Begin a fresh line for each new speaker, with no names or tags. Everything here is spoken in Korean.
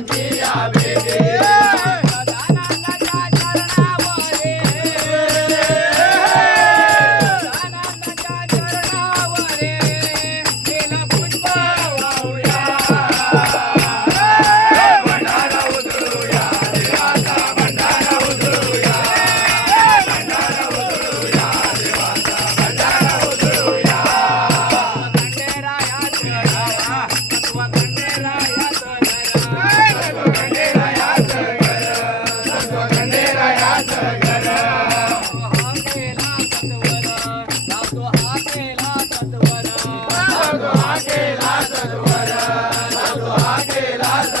Monday. Radha